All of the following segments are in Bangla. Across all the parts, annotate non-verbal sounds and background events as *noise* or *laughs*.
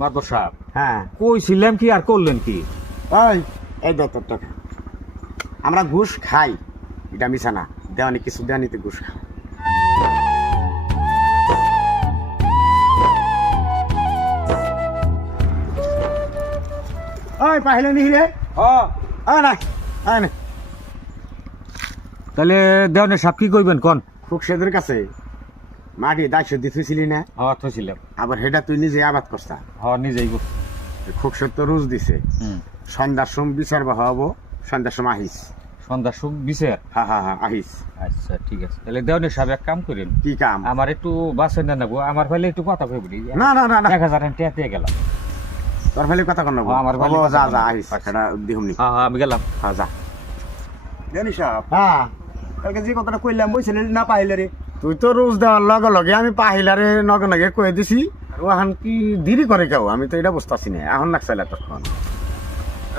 মাদবর সাহেব। হ্যাঁ। কইছিলাম কি আর করলেন কি? ওই এই দে তোর টাকা আমরা ঘুষ খাই। এটা মিশা না। দেওয়ানি কিছু দেওয়ানিতে ঘুষ খাই ওই পাহিলে নিহি রে। আ না তাহলে দেওয়ানের সাহেব কি কইবেন কোন? সেদের কাছে। মাটি দায়িত্ব দিতেছিলি না? হ্যাঁ থইছিলাম আবার হেটা তুই নিজে আবাদ করছা হ্যাঁ নিজেই গো। খুকশের তো রোজ দিছে। হুম। সন্ধ্যার সম বিচার হব সন্ধ্যার সময় আহিস। সন্ধ্যার সুখ বিচার? হা হা হা আহিস। আচ্ছা ঠিক আছে। তাহলে দেওয়ানের সাহেব এক কাম করেন। কি কাম? আমার একটু বাসে না নেব আমার ফেলে একটু কথা কই বলি না না না না। এক হাজার টাকা দিয়ে গেলাম। তোর ফেলে কথা কন হ্যাঁ, আমার ফেলে যা যা আহিস। সেটা দিহুমনি হ্যাঁ হ্যাঁ আমি গেলাম। হ্যাঁ যা। জানি সাহেব। হ্যাঁ। কালকে যে কথাটা কইলাম বলছিলে না পাইলে রে। তুই তো রোজ দেওয়ার লগে লগে আমি পাহিলারে নগে নগে কয়ে দিছি আর ও এখন কি দেরি করে কেউ? আমি তো এটা বুঝতেছি না। এখন নাকসাইলে তখন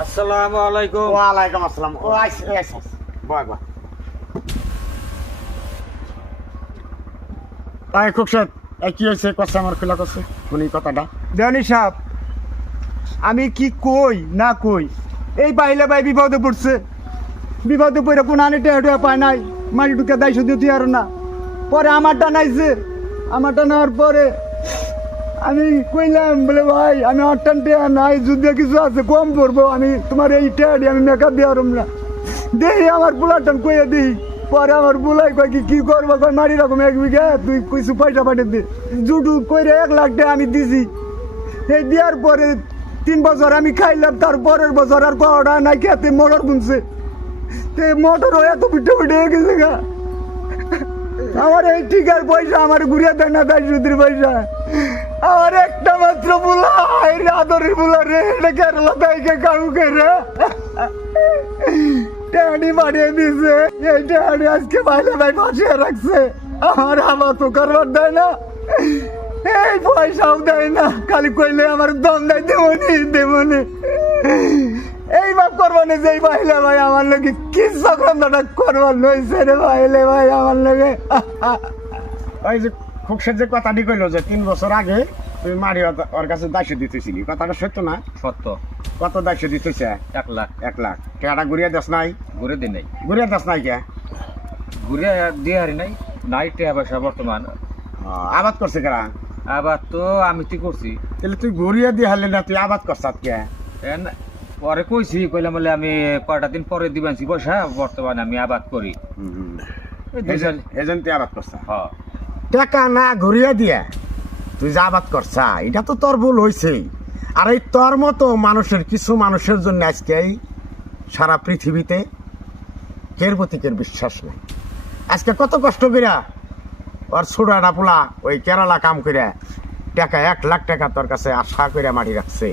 আসসালামু আলাইকুম। ওয়ালাইকুম আসসালাম। ও আইস আইস। বয় বয়। তাই খুকসত এই কি হয়েছে কথা আমার খোলা করছে শুনি কথাটা। দেওয়ানি সাহেব আমি কি কই না কই? এই পাইলে ভাই বিপদে পড়ছে। বিপদে পড়ে কোন আনি টেয়া পায় নাই। মাটি ঢুকে দায় শুধু তুই আর না। পরে আমারটা নাইছে আমারটা নেওয়ার পরে আমি কইলাম, বলে, ভাই, আমি আটটান টেয়া নাই যুদ্ধে কিছু আছে কম পড়ব আমি তোমার এই টেয়াটি আমি মেকআপ দিয়ে আরম না। দেখি, আমার বুলাটান কইয়ে দিই। পরে আমার বুলাই কয় কি কি করব? কয়, মারি রকম এক বিঘা, তুই কিছু পয়সা পাঠিয়ে দে। জুটু কইরে এক লাখ টাকা আমি দিছি। এই দেওয়ার পরে তিন বছর আমি খাইলাম, তার পরের বছর আর পাওয়াটা নাই, খেতে মোটর বুনছে তে মোটর এত পিঠে পিঠে গেছে গা। আমার এই টিকার পয়সা আমার ঘুরিয়ে দেয় না তাই সুতির পয়সা। আমার একটা মাত্র বুলা রে আদরের বুলা রে, এটা কেরলা তাইকে কারু রে? ট্যাডি বাড়িয়ে দিছে, এই ট্যাডি আজকে বাইরে ভাই বসিয়ে রাখছে। আমার আমার তো করবার দেয় না, এই পয়সাও দেয় না, খালি কইলে আমার দম দেয়, দেবনি দেবনি। এই বাপ করবানে যেই পাইলে ভাই আমার লোকে কি চক্রান্তটা করবার নইছে রে ভাইলে ভাই আমার লোকে *laughs* ওই যে খুকসের যে কথাটি কইলো যে তিন বছর আগে তুই মারি ওর- কাছে দায়িত্ব দিতেছিলি। কথাটা সত্য না? সত্য। কত দায়িত্ব দিতেছে? এক লাখ। এক লাখ। টাকাটা ঘুরিয়ে দেস নাই? ঘুরে দিন নাই। ঘুরিয়ে দেস নাই কে? ঘুরে দিয়ে হারি নাই। নাই টাকা পয়সা বর্তমান। আবাদ করছে কারা? আবাদ তো আমি কি করছি। তাহলে তুই ঘুরিয়ে দিয়ে হারলি না তুই আবাদ করছাত কে পরে কইছি কইলাম বলে আমি কয়টা দিন পরে দিবেনছি পয়সা বর্তমানে আমি আবাদ করি। তুই আবাদ করছা। হ টাকা না ঘুরিয়ে দিয়া তুই যা আবাদ করছা এটা তো তোর ভুল হয়েছেই আর এই তোর মতো মানুষের কিছু মানুষের জন্য আজকে এই সারা পৃথিবীতে কের প্রতীকের বিশ্বাস নাই। আজকে কত কষ্ট করিয়া ওর ছোট একটা পোলা ওই কেরালা কাম করিয়া টাকা এক লাখ টাকা তোর কাছে আশা করিয়া মারি রাখছে।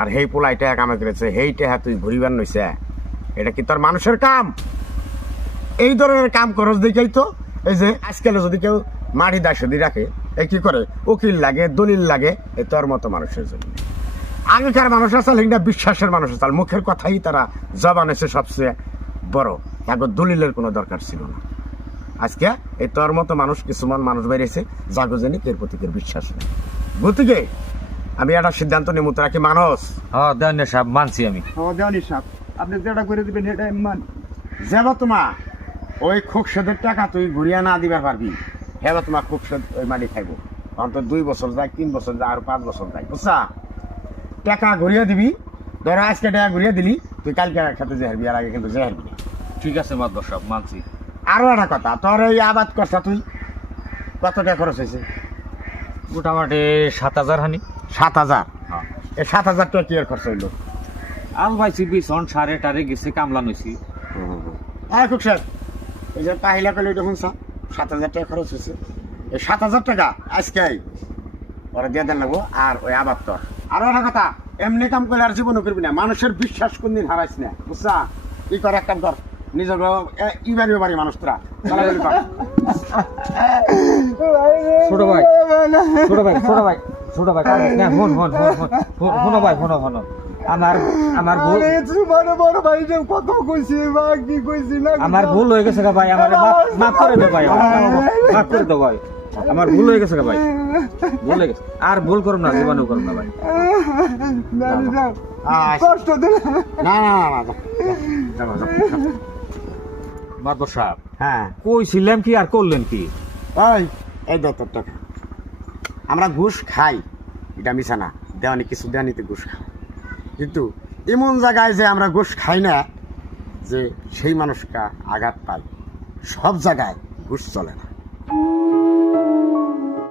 আর হেই পোলাই টাকা কামে করেছে হেই টাকা তুই ঘুরিবার নইছে এটা কি তোর মানুষের কাম? এই ধরনের কাম করস দেখেই তো, এই যে আজকাল যদি কেউ মাটি দায় সদি রাখে এই কি করে? উকিল লাগে, দলিল লাগে এই তোর মতো মানুষের জন্য। আগেকার মানুষ আসাল এটা বিশ্বাসের মানুষ আসাল। মুখের কথাই তারা জবান এসে সবচেয়ে বড়। তাকে দলিলের কোনো দরকার ছিল না। আজকে এই তোর মতো মানুষ, কিছুমান মানুষ বেরিয়েছে জাগো কের প্রতীকের বিশ্বাস নেই। গতিকে আমি একটা সিদ্ধান্ত নিব তোরা কি মানুষ? হ্যাঁ দেন সাহেব মানছি আমি। ও দেওয়ানি সাহেব আপনি যেটা করে দিবেন এটা আমি মানি। যাব তোমা ওই খুকসদের টাকা তুই ঘুরিয়ে না দিবা পারবি। হেবা তোমার খুকসদ ওই মাটি খাইব। অন্তত দুই বছর যায় তিন বছর যায় আর পাঁচ বছর যায় বুঝছা? টাকা ঘুরিয়ে দিবি ধরো আজকে টাকা ঘুরিয়ে দিলি তুই কালকে খেতে যে হারবি আর আগে কিন্তু যে হারবি না। ঠিক আছে মাদবর সাহেব মানছি। আরও একটা কথা তোর এই আবাদ করছা তুই কত টাকা খরচ হয়েছে? মোটামুটি সাত হাজার হানি। সাত হাজার। হ্যাঁ। এই সাত হাজার টাকা কি আর খরচ হইল? আল ভাইছি বিছন সাড়ে টারে গেছে কামলা নইছি। হ্যাঁ এই যে পাহিলা এটা শুনছা সাত হাজার টাকা খরচ হয়েছে এই সাত হাজার টাকা আজকে ওরা দিয়ে দেন লাগবো আর ওই আবার একটা কথা এমনি কাম করলে আর জীবনও করবি না মানুষের বিশ্বাস কোনদিন হারাইস না বুঝছা? কি করে একটা কর নিজের ইবারি বাড়ি মানুষ তোরা ছোট ভাই ছোট ভাই ছোট ভাই। ছোট ভাই না হন হন হন হন হন ভাই হন হন আমার আমার ভুল তোমার বড় ভাই যে কত কইছি বা কি কইছি না আমার ভুল হয়ে গেছে গা ভাই আমার মাফ করে দে ভাই মাফ করে দে ভাই। আমার ভুল হয়ে গেছে রে ভাই। ভুল হয়ে গেছে। আর ভুল করুন না জীবনেও করুন না ভাই। কষ্ট দিলে না না না সাহেব হ্যাঁ। কইছিলাম কি আর করলেন কি? ওই এই দত্তর টাকা। আমরা ঘুষ খাই। এটা না দেওয়ানি কিছু দেওয়ানিতে ঘুষ খায়। কিন্তু এমন জায়গায় যে আমরা ঘুষ খাই না, যে সেই মানুষটা আঘাত পায়, সব জায়গায় ঘুষ চলে না।